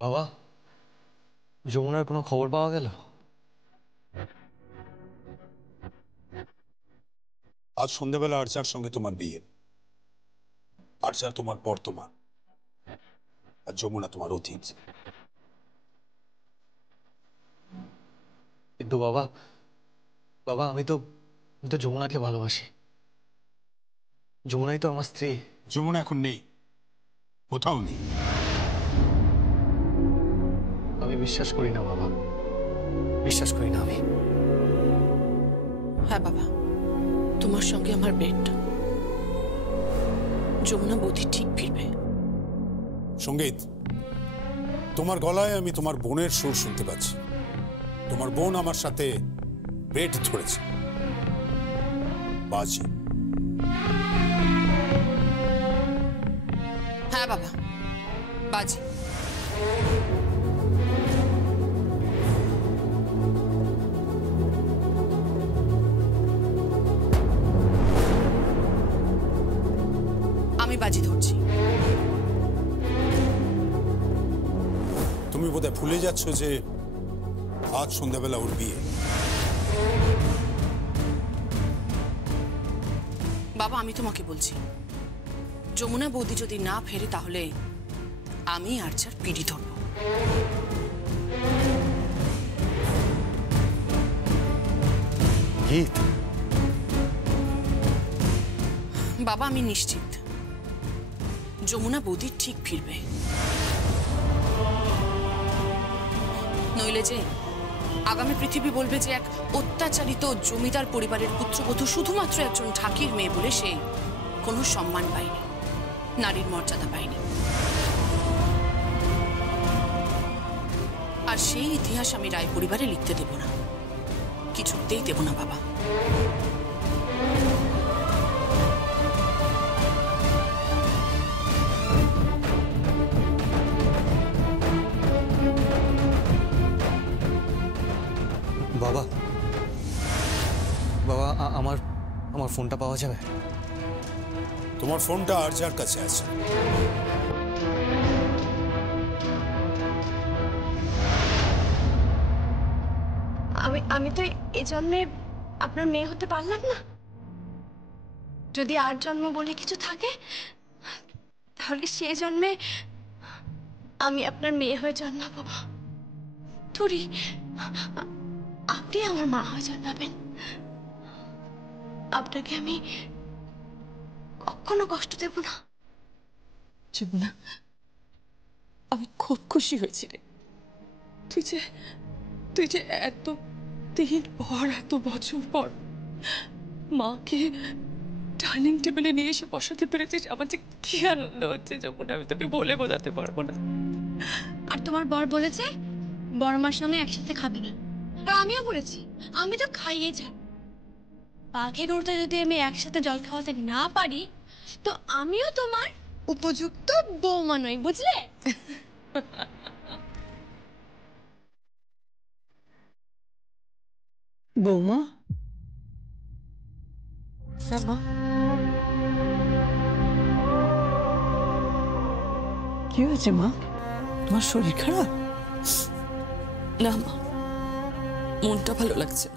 বাবা, যমুনার কোনো খবর পাওয়া গেল? আজ সন্ধ্যাবেলা আর্চার সঙ্গে তোমার বিয়ে। আর্চার তোমার বর্তমান, আর যমুনা তোমার অতীত। কিন্তু বাবা, বাবা আমি তো যমুনাকে ভালোবাসি। যমুনাই তো আমার স্ত্রী। যমুনা এখন নেই, কোথাও নেই। আমি বিশ্বাস করি না বাবা, বিশ্বাস করি না আমি। হ্যাঁ বাবা, তোমার সঙ্গে আমার বেট। যমুনা বৌদি ঠিক ফিরবে। সঙ্গীত, তোমার গলায় আমি তোমার বোনের সুর শুনতে পাচ্ছি। তোমার বোন আমার সাথে বেট ধরেছে। বাজি। হ্যাঁ বাবা, বাজি। আমি বাজি ধরছি। তুমি বোধহয় ভুলে যাচ্ছ যে আজ সন্ধ্যাবেলা ওর বিয়ে। বাবা আমি তোমাকে বলছি, যমুনা বৌদি যদি না ফেরে তাহলে আমি আর্চার পিড়ি ধরব। বাবা আমি নিশ্চিত যমুনা বৌদি ঠিক ফিরবে। নইলে যে আগামী পৃথিবী বলবে যে এক অত্যাচারিত জমিদার পরিবারের পুত্রবধূ শুধুমাত্র একজন ঠাকির মেয়ে বলে সে কোনো সম্মান পায়নি, নারীর মর্যাদা পায়নি। আর সেই ইতিহাস আমি রায় পরিবারে লিখতে দেব না, কিছুতেই দেব না বাবা। বাবা, বাবা আমার আমার ফোনটা পাওয়া যাবে? তোমার ফোনটা আর্চার কাছে আছে। আমি তো এই জন্মে আপনার মেয়ে হতে পারলাম না। যদি আর জন্ম বলে কিছু থাকে তাহলে সে জন্মে আমি আপনার মেয়ে হয়ে জন্মাবো। তুরি, আপনি আমার মা হয়ে জন্মাবেন। আপনাকে আমি কখনো কষ্ট দেব না। যমুনা, আমি খুব খুশি হয়েছি রে। তুই যে এত দিন পর, এত বছর পর মাকে ডাইনিং টেবিলে নিয়ে এসে বসাতে পেরেছিস। আমার যে কি আনন্দ হচ্ছে যমুনা, আমি তোকে বলে বোঝাতে পারবো না। আর তোমার বর বলেছে বড় মার সঙ্গে একসাথে খাবে না। আর আমিও বলেছি আমি তো খাইয়ে যাব। বাঘের উড়তে যদি আমি একসাথে জল খাওয়াতে না পারি তো আমিও তোমার উপযুক্ত বৌমা নই, বুঝলে? বৌমা, হ্যাঁ মা, কি হয়েছে মা? তোমার শরীর খারাপ? না মা, মনটা ভালো লাগছে।